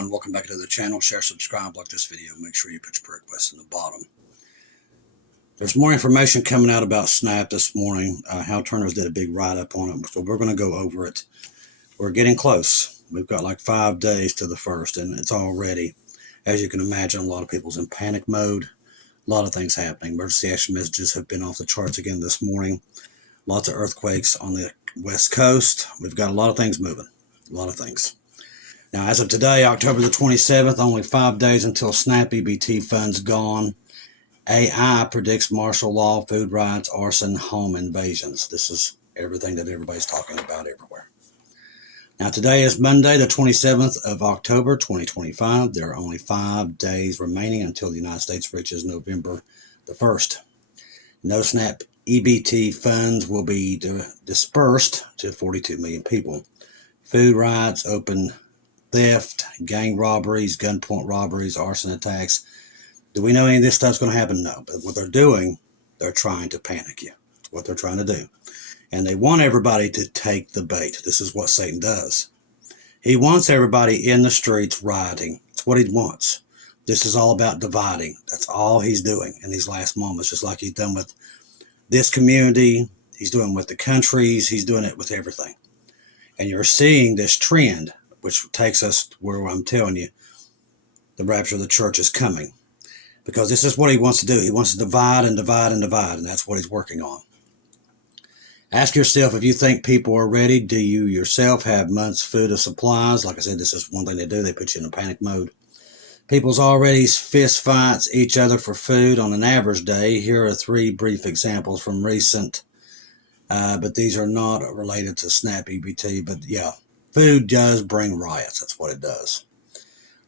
everyone, welcome back to the channel. Share, subscribe, like this video. Make sure you put your prayer requests in the bottom. There's more information coming out about SNAP this morning. Hal Turner's did a big write-up on it, so we're going to go over it. We're getting close. We've got like 5 days to the first, and it's already, as you can imagine, a lot of people's in panic mode. A lot of things happening. Emergency action messages have been off the charts again this morning. Lots of earthquakes on the West Coast. We've got a lot of things moving. A lot of things. Now, as of today, October the 27th, only 5 days until SNAP EBT Funds Gone. AI predicts martial law, food riots, arson, home invasions. This is everything that everybody's talking about everywhere. Now, today is Monday, the 27th of October, 2025. There are only 5 days remaining until the United States reaches November the 1st. No SNAP EBT funds will be dispersed to 42 million people. Food riots, open theft, gang robberies, gunpoint robberies, arson attacks. Do we know any of this stuff's going to happen? No. But what they're doing, they're trying to panic you. That's what they're trying to do. And they want everybody to take the bait. This is what Satan does. He wants everybody in the streets rioting. It's what he wants. This is all about dividing. That's all he's doing in these last moments, just like he's done with this community. He's doing it with the countries. He's doing it with everything. And you're seeing this trend, which takes us where I'm telling you, the rapture of the church is coming. Because this is what he wants to do. He wants to divide and divide and divide, and that's what he's working on. Ask yourself if you think people are ready. Do you yourself have months' food of supplies? Like I said, this is one thing they do. They put you in a panic mode. People's already fist fights each other for food on an average day. Here are 3 brief examples from recent, but these are not related to SNAP EBT. But yeah, food does bring riots. That's what it does.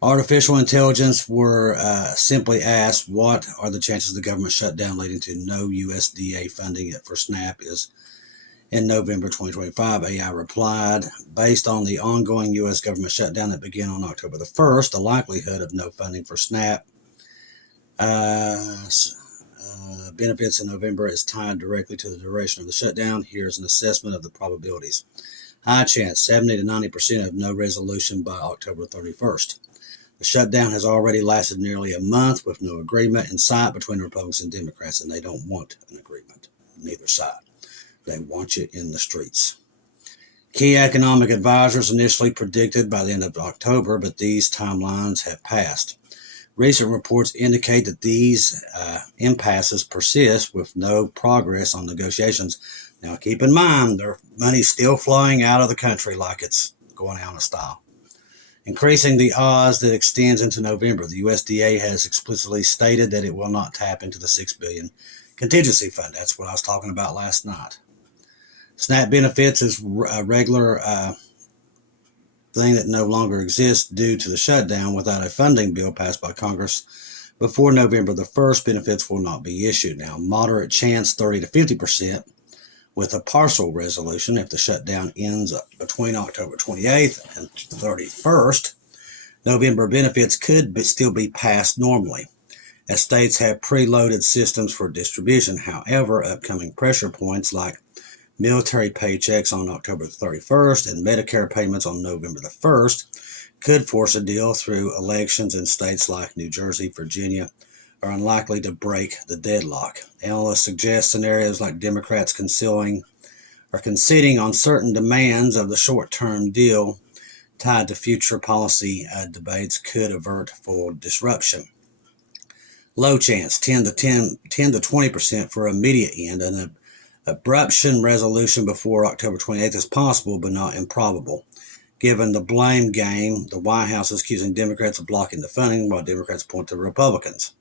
Artificial intelligence were simply asked, what are the chances of the government shutdown leading to no USDA funding for SNAP is in November 2025? AI replied, based on the ongoing U.S. government shutdown that began on October the 1st, the likelihood of no funding for SNAP benefits in November is tied directly to the duration of the shutdown. Here's an assessment of the probabilities. High chance, 70 to 90% of no resolution by October 31st. The shutdown has already lasted nearly a month with no agreement in sight between Republicans and Democrats, and they don't want an agreement, neither side. They want you in the streets. Key economic advisors initially predicted by the end of October, but these timelines have passed. Recent reports indicate that these impasses persist with no progress on negotiations. Now, keep in mind, their money's still flowing out of the country like it's going out of style. Increasing the odds that extends into November. The USDA has explicitly stated that it will not tap into the $6 billion contingency fund. That's what I was talking about last night. SNAP benefits is a regular thing that no longer exists due to the shutdown. Without a funding bill passed by Congress before November the 1st, benefits will not be issued. Now, moderate chance, 30 to 50%. With a partial resolution, if the shutdown ends between October 28th and 31st, November benefits could still be passed normally, as states have preloaded systems for distribution. However, upcoming pressure points like military paychecks on October 31st and Medicare payments on November the 1st could force a deal through elections in states like New Jersey, Virginia, are unlikely to break the deadlock. Analysts suggest scenarios like Democrats conceding on certain demands of the short-term deal tied to future policy debates could avert full disruption. Low chance, 10 to 20% for immediate end. An abruption resolution before October 28th is possible but not improbable. Given the blame game, the White House is accusing Democrats of blocking the funding while Democrats point to Republicans.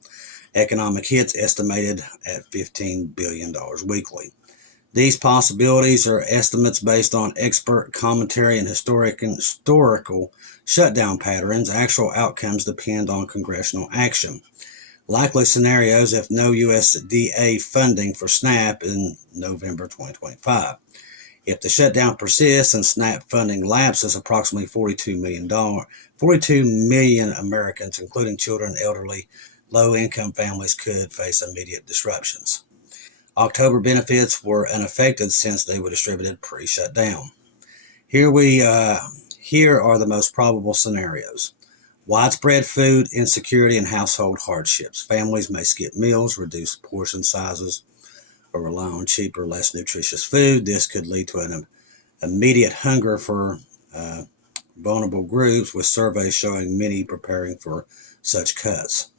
Economic hits estimated at $15 billion weekly. These possibilities are estimates based on expert commentary and historical shutdown patterns. Actual outcomes depend on congressional action. Likely scenarios if no USDA funding for SNAP in November 2025. If the shutdown persists and SNAP funding lapses, approximately 42 million Americans, including children, elderly, low-income families, could face immediate disruptions. October benefits were unaffected since they were distributed pre-shutdown. Here are the most probable scenarios. Widespread food insecurity and household hardships. Families may skip meals, reduce portion sizes, or rely on cheaper, less nutritious food. This could lead to an immediate hunger for vulnerable groups, with surveys showing many preparing for such cuts.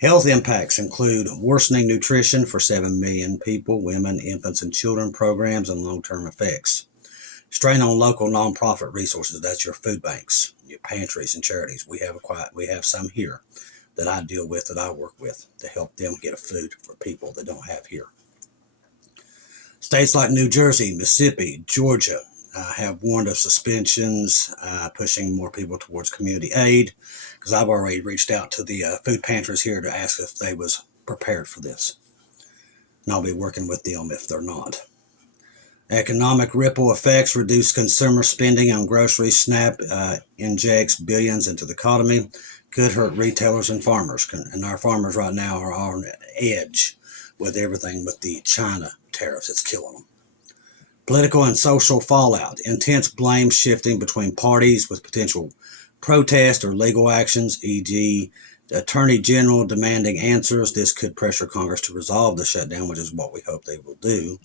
Health impacts include worsening nutrition for 7 million people, women, infants, and children programs, and long-term effects. Strain on local nonprofit resources. That's your food banks, your pantries, and charities. We have some here that I deal with, that I work with, to help them get food for people that don't have here. States like New Jersey, Mississippi, Georgia have warned of suspensions, pushing more people towards community aid, because I've already reached out to the food pantries here to ask if they was prepared for this. And I'll be working with them if they're not. Economic ripple effects. Reduce consumer spending on groceries. SNAP injects billions into the economy. Could hurt retailers and farmers. And our farmers right now are on edge with everything with the China tariffs. It's killing them. Political and social fallout. Intense blame shifting between parties with potential protest or legal actions, e.g., the Attorney General demanding answers. This could pressure Congress to resolve the shutdown, which is what we hope they will do.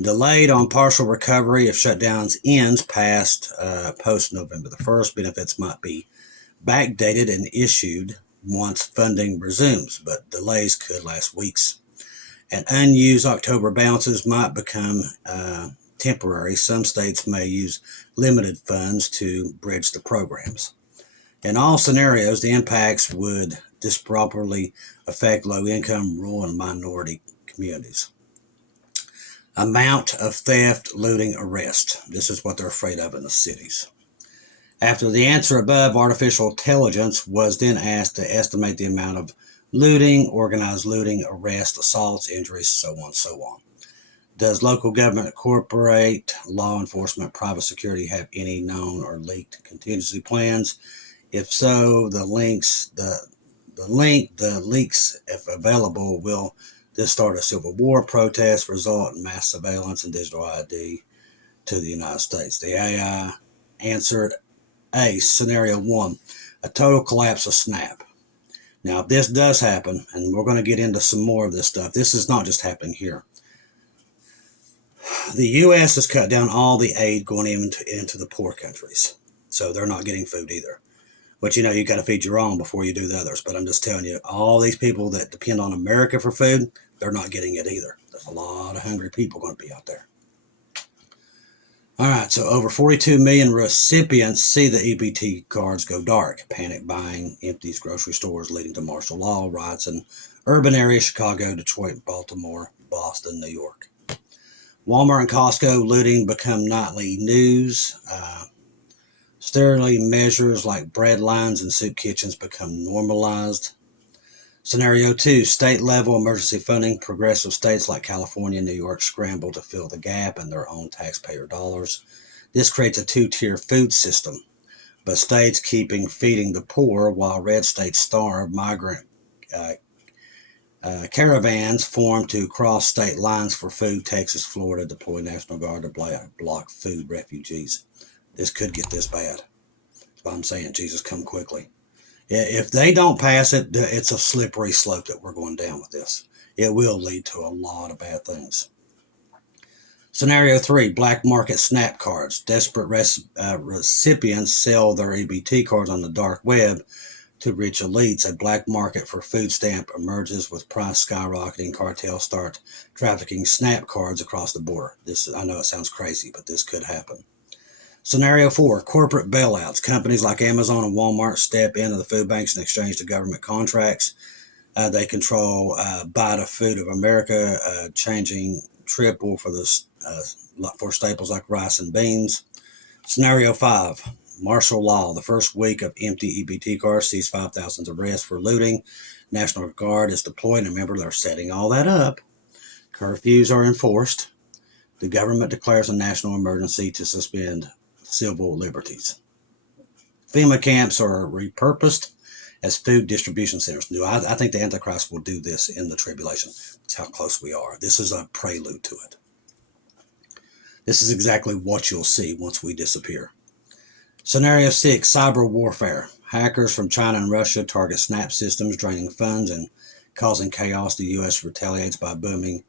Delayed on partial recovery if shutdowns ends past post-November the 1st. Benefits might be backdated and issued once funding resumes, but delays could last weeks. And unused October bounces might become temporary. Some states may use limited funds to bridge the programs. In all scenarios, the impacts would disproportionately affect low-income, rural, and minority communities. Amount of theft, looting, arrest. This is what they're afraid of in the cities. After the answer above, artificial intelligence was then asked to estimate the amount of looting, organized looting, arrest, assaults, injuries, so on and so on. Does local government, corporate, law enforcement, private security have any known or leaked contingency plans? If so, the leaks, if available, will this start a civil war, protest, result in mass surveillance and digital ID to the United States? The AI answered A, scenario 1, a total collapse of SNAP. Now, if this does happen, and we're going to get into some more of this stuff, this is not just happening here. The U.S. has cut down all the aid going into the poor countries, so they're not getting food either. But you got to feed your own before you do the others. But I'm just telling you, all these people that depend on America for food, they're not getting it either. There's a lot of hungry people going to be out there. All right, so over 42 million recipients see the EBT cards go dark. Panic buying empties grocery stores, leading to martial law, riots in urban areas, Chicago, Detroit, Baltimore, Boston, New York. Walmart and Costco looting become nightly news. Sterility measures like bread lines and soup kitchens become normalized. Scenario 2, state-level emergency funding. Progressive states like California and New York scramble to fill the gap in their own taxpayer dollars. This creates a two-tier food system, but states keeping feeding the poor while red states starve. Migrant caravans form to cross state lines for food. Texas, Florida deploy National Guard to block food refugees. This could get this bad. That's why I'm saying, Jesus, come quickly. If they don't pass it, it's a slippery slope that we're going down with this. It will lead to a lot of bad things. Scenario 3, black market SNAP cards. Desperate recipients sell their EBT cards on the dark web to rich elites. A black market for food stamp emerges with price skyrocketing. Cartels start trafficking SNAP cards across the border. I know it sounds crazy, but this could happen. Scenario 4, corporate bailouts. Companies like Amazon and Walmart step into the food banks in exchange to government contracts. They control buy the food of America, changing triple for staples like rice and beans. Scenario 5, martial law. The first week of empty EBT cards sees 5,000 arrests for looting. National Guard is deployed, and remember, they're setting all that up. Curfews are enforced. The government declares a national emergency to suspend civil liberties. FEMA camps are repurposed as food distribution centers. I think the Antichrist will do this in the tribulation. That's how close we are. This is a prelude to it. This is exactly what you'll see once we disappear. Scenario 6, cyber warfare. Hackers from China and Russia target SNAP systems, draining funds and causing chaos. The U.S. retaliates by bombing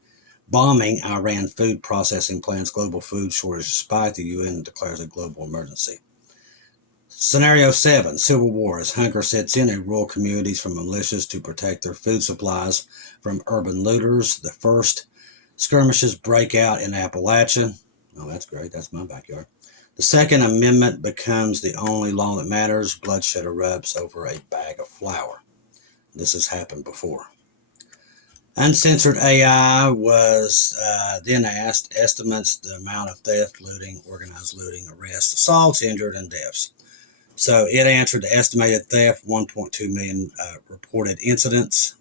Iran food processing plants. Global food shortage spike. The UN declares a global emergency. Scenario 7, Civil War. As hunger sets in rural communities from militias to protect their food supplies from urban looters. The first skirmishes break out in Appalachia. Oh, that's great. That's my backyard. The Second Amendment becomes the only law that matters. Bloodshed erupts over a bag of flour. This has happened before. Uncensored AI was then asked estimates the amount of theft, looting, organized looting, arrests, assaults, injured, and deaths. So it answered the estimated theft, 1.2 million reported incidents.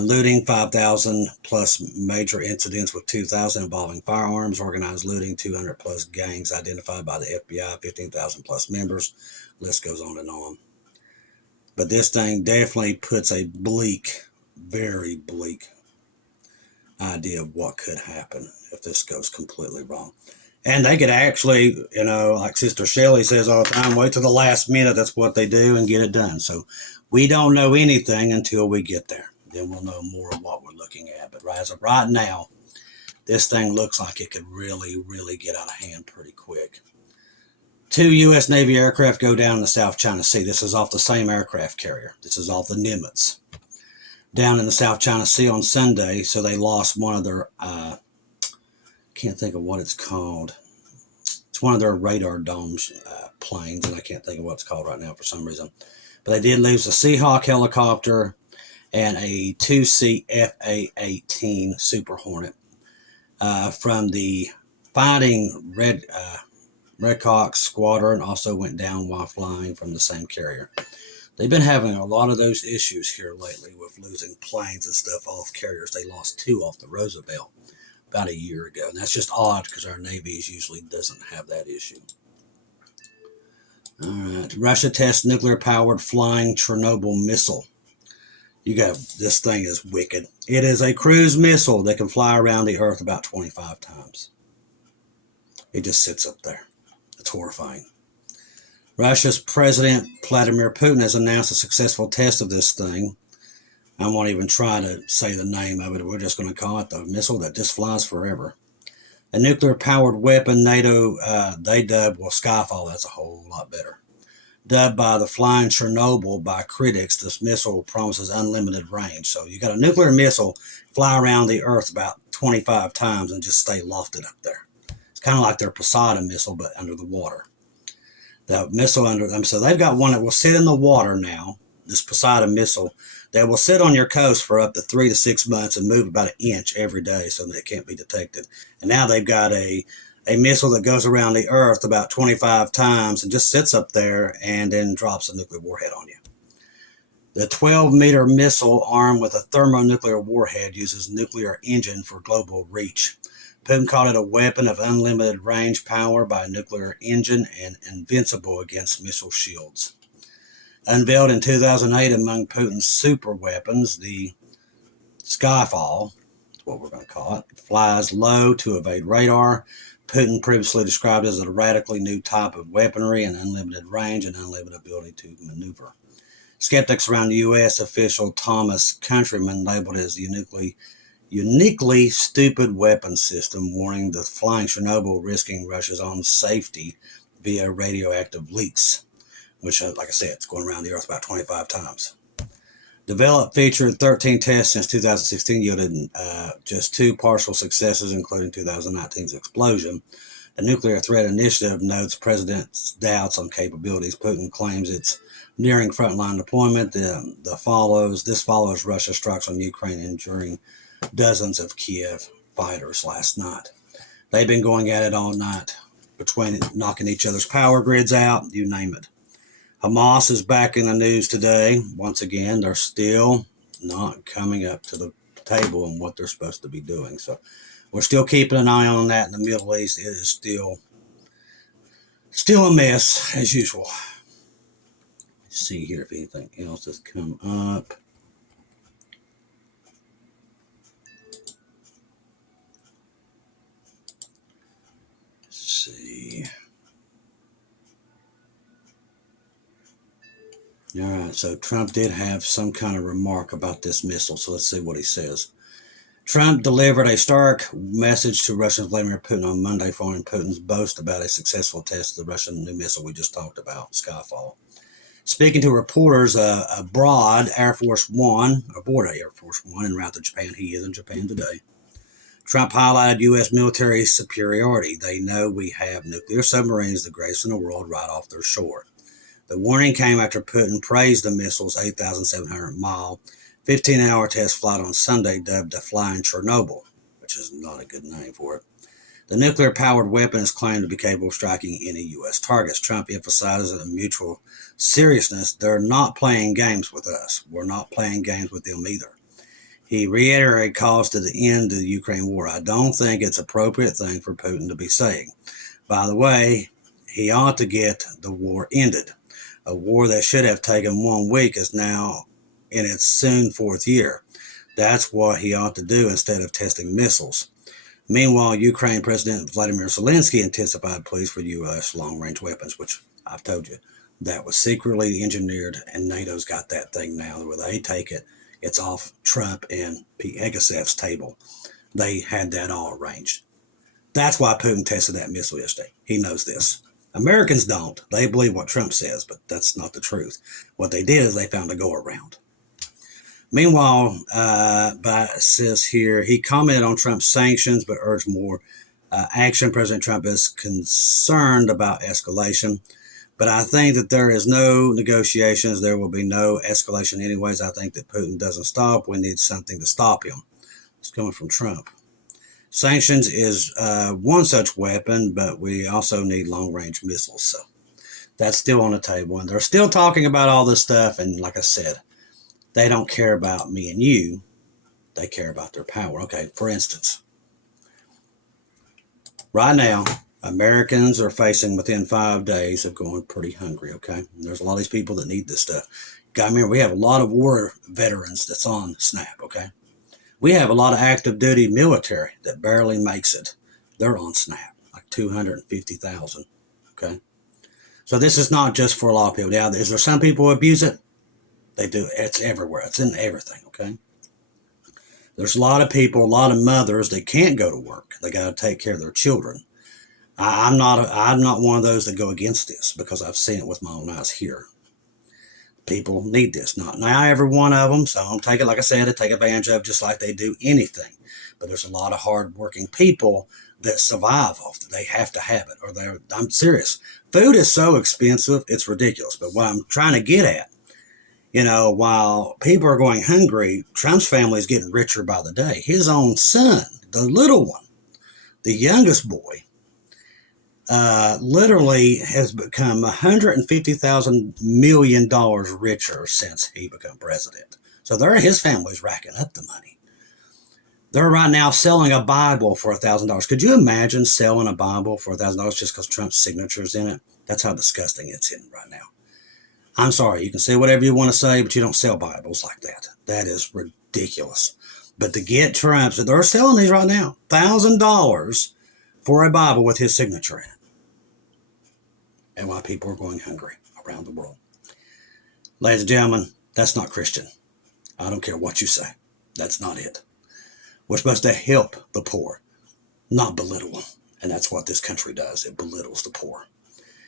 Looting, 5,000 plus major incidents with 2,000 involving firearms. Organized looting, 200 plus gangs identified by the FBI, 15,000 plus members. List goes on and on. But this thing definitely puts a bleak, very bleak idea of what could happen if this goes completely wrong. And they could actually, like Sister Shelley says all the time, wait till the last minute. That's what they do and get it done. So we don't know anything until we get there. Then we'll know more of what we're looking at. But as of right now, this thing looks like it could really, really get out of hand pretty quick. 2 U.S. Navy aircraft go down in the South China Sea. This is off the same aircraft carrier. This is off the Nimitz. Down in the South China Sea on Sunday, so they lost one of their... can't think of what it's called. It's one of their radar domes planes, and I can't think of what it's called right now for some reason. But they did lose a Seahawk helicopter and a 2-seat FA-18 Super Hornet from the Fighting Redcock Squadron. Also went down while flying from the same carrier. They've been having a lot of those issues here lately with losing planes and stuff off carriers. They lost 2 off the Roosevelt about a year ago. And that's just odd because our Navy usually doesn't have that issue. All right. Russia tests nuclear-powered flying Chernobyl missile. This thing is wicked. It is a cruise missile that can fly around the Earth about 25 times. It just sits up there. It's horrifying. Russia's President Vladimir Putin has announced a successful test of this thing. I won't even try to say the name of it. We're just going to call it the missile that just flies forever. A nuclear-powered weapon NATO, they dubbed, Skyfall, that's a whole lot better. Dubbed by the flying Chernobyl by critics, this missile promises unlimited range. So you got a nuclear missile fly around the Earth about 25 times and just stay lofted up there. It's kind of like their Poseidon missile, but under the water. The missile under them, so they've got one that will sit in the water now, this Poseidon missile, that will sit on your coast for up to 3 to 6 months and move about 1 inch every day so that it can't be detected. And now they've got a missile that goes around the Earth about 25 times and just sits up there and then drops a nuclear warhead on you. The 12-meter missile armed with a thermonuclear warhead uses nuclear engine for global reach. Putin called it a weapon of unlimited range, power by a nuclear engine, and invincible against missile shields. Unveiled in 2008 among Putin's super weapons, the Skyfall, that's what we're going to call it, flies low to evade radar. Putin previously described it as a radically new type of weaponry and unlimited range and unlimited ability to maneuver. Skeptics around the U.S. official Thomas Countryman labeled it as a uniquely stupid weapon system, warning the flying Chernobyl risking Russia's own safety via radioactive leaks, which, like I said, it's going around the Earth about 25 times. Developed, featured 13 tests since 2016, yielded just 2 partial successes, including 2019's explosion. The Nuclear Threat Initiative notes President's doubts on capabilities. Putin claims it's nearing frontline deployment. This follows Russia's strikes on Ukraine, injuring dozens of Kiev fighters last night. They've been going at it all night, between knocking each other's power grids out, you name it. Hamas is back in the news today. Once again, they're still not coming up to the table and what they're supposed to be doing. So we're still keeping an eye on that in the Middle East. It is still a mess, as usual. Let's see here if anything else has come up. Let's see. All right, so Trump did have some kind of remark about this missile, so let's see what he says. Trump delivered a stark message to Russian Vladimir Putin on Monday following Putin's boast about a successful test of the Russian new missile we just talked about, Skyfall. Speaking to reporters aboard Air Force One, en route to Japan, he is in Japan today, Trump highlighted U.S. military superiority. They know we have nuclear submarines, the greatest in the world, right off their shore. The warning came after Putin praised the missile's 8,700-mile, 15-hour test flight on Sunday, dubbed a flying Chernobyl, which is not a good name for it. The nuclear-powered weapon is claimed to be capable of striking any U.S. targets. Trump emphasizes a mutual seriousness. They're not playing games with us. We're not playing games with them either. He reiterated calls to the end of the Ukraine war. I don't think it's an appropriate thing for Putin to be saying. By the way, he ought to get the war ended. A war that should have taken 1 week is now in its soon 4th year. That's what he ought to do instead of testing missiles. Meanwhile, Ukraine President Vladimir Zelensky intensified pleas for U.S. long-range weapons, which I've told you, that was secretly engineered, and NATO's got that thing now where they take it. It's off Trump and Pegasus's table. They had that all arranged. That's why Putin tested that missile yesterday. He knows this. Americans don't. They believe what Trump says, but that's not the truth. What they did is they found a go-around. Meanwhile, it says here, he commented on Trump's sanctions, but urged more action. President Trump is concerned about escalation, but I think that there is no negotiations. There will be no escalation anyways. I think that Putin doesn't stop. We need something to stop him. It's coming from Trump. Sanctions is one such weapon, but we also need long-range missiles. So that's still on the table, and they're still talking about all this stuff. And like I said, they don't care about me and you. They care about their power. Okay, for instance, right now, Americans are facing within 5 days of going pretty hungry, okay? And there's a lot of these people that need this stuff. Got to remember, we have a lot of war veterans that's on SNAP, okay? We have a lot of active duty military that barely makes it. They're on SNAP, like 250,000, okay? So this is not just for a lot of people. Now, is there some people who abuse it? They do. It's everywhere. It's in everything, okay? There's a lot of people, a lot of mothers that can't go to work. They got to take care of their children. I'm not one of those that go against this because I've seen it with my own eyes here. People need this. Not now every one of them, so I'm taking, like I said, to take advantage of just like they do anything. But there's a lot of hard-working people that survive off it. They have to have it, or I'm serious. Food is so expensive, it's ridiculous. But what I'm trying to get at, while people are going hungry, Trump's family is getting richer by the day. His own son, the little one, the youngest boy, literally has become $150,000 million richer since he became president. So his family's racking up the money. They're right now selling a Bible for $1,000. Could you imagine selling a Bible for $1,000 just because Trump's signature's in it? That's how disgusting it's in right now. I'm sorry, you can say whatever you want to say, but you don't sell Bibles like that. That is ridiculous. But to get Trump's, they're selling these right now, $1,000 for a Bible with his signature in it. And why people are going hungry around the world. Ladies and gentlemen, that's not Christian. I don't care what you say. That's not it. We're supposed to help the poor, not belittle them. And that's what this country does. It belittles the poor.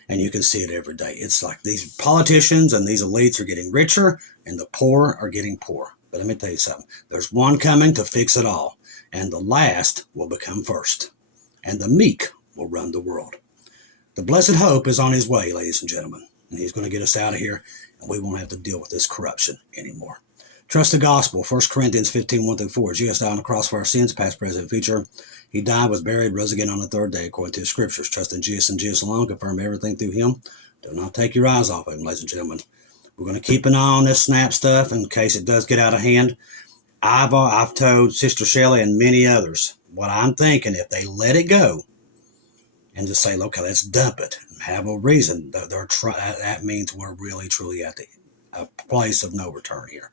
And you can see it every day. It's like these politicians and these elites are getting richer and the poor are getting poor. But let me tell you something. There's one coming to fix it all. And the last will become first. And the meek will run the world. The blessed hope is on his way, ladies and gentlemen. And he's going to get us out of here. And we won't have to deal with this corruption anymore. Trust the gospel. 1 Corinthians 15:1-4. Jesus died on the cross for our sins, past, present, and future. He died, was buried, rose again on the third day, according to the scriptures. Trust in Jesus and Jesus alone. Confirm everything through him. Do not take your eyes off him, ladies and gentlemen. We're going to keep an eye on this SNAP stuff in case it does get out of hand. I've told Sister Shelley and many others what I'm thinking. If they let it go and just say, okay, let's dump it and have a reason, that means we're really, truly at a place of no return here.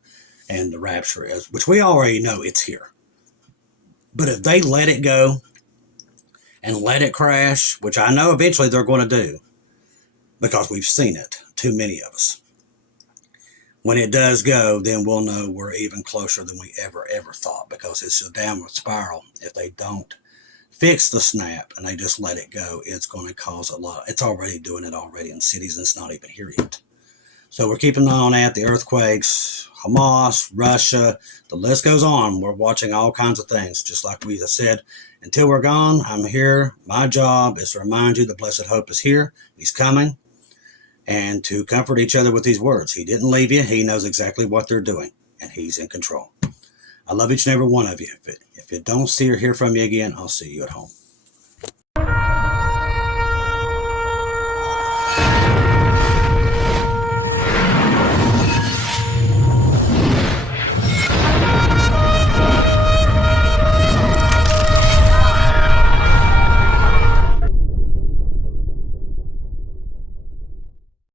And the rapture is, which we already know it's here. But if they let it go and let it crash, which I know eventually they're going to do, because we've seen it, too many of us. when it does go, then we'll know we're even closer than we ever thought, because it's a downward spiral. If they don't fix the snap and they just let it go, it's going to cause a lot. It's already doing it already in cities, and it's not even here yet. So we're keeping an eye on that, the earthquakes, Hamas, Russia, the list goes on. We're watching all kinds of things, just like we said. Until we're gone, I'm here. My job is to remind you the blessed hope is here. He's coming. And to comfort each other with these words. He didn't leave you. He knows exactly what they're doing, and he's in control. I love each and every one of you. If you don't see or hear from me again, I'll see you at home.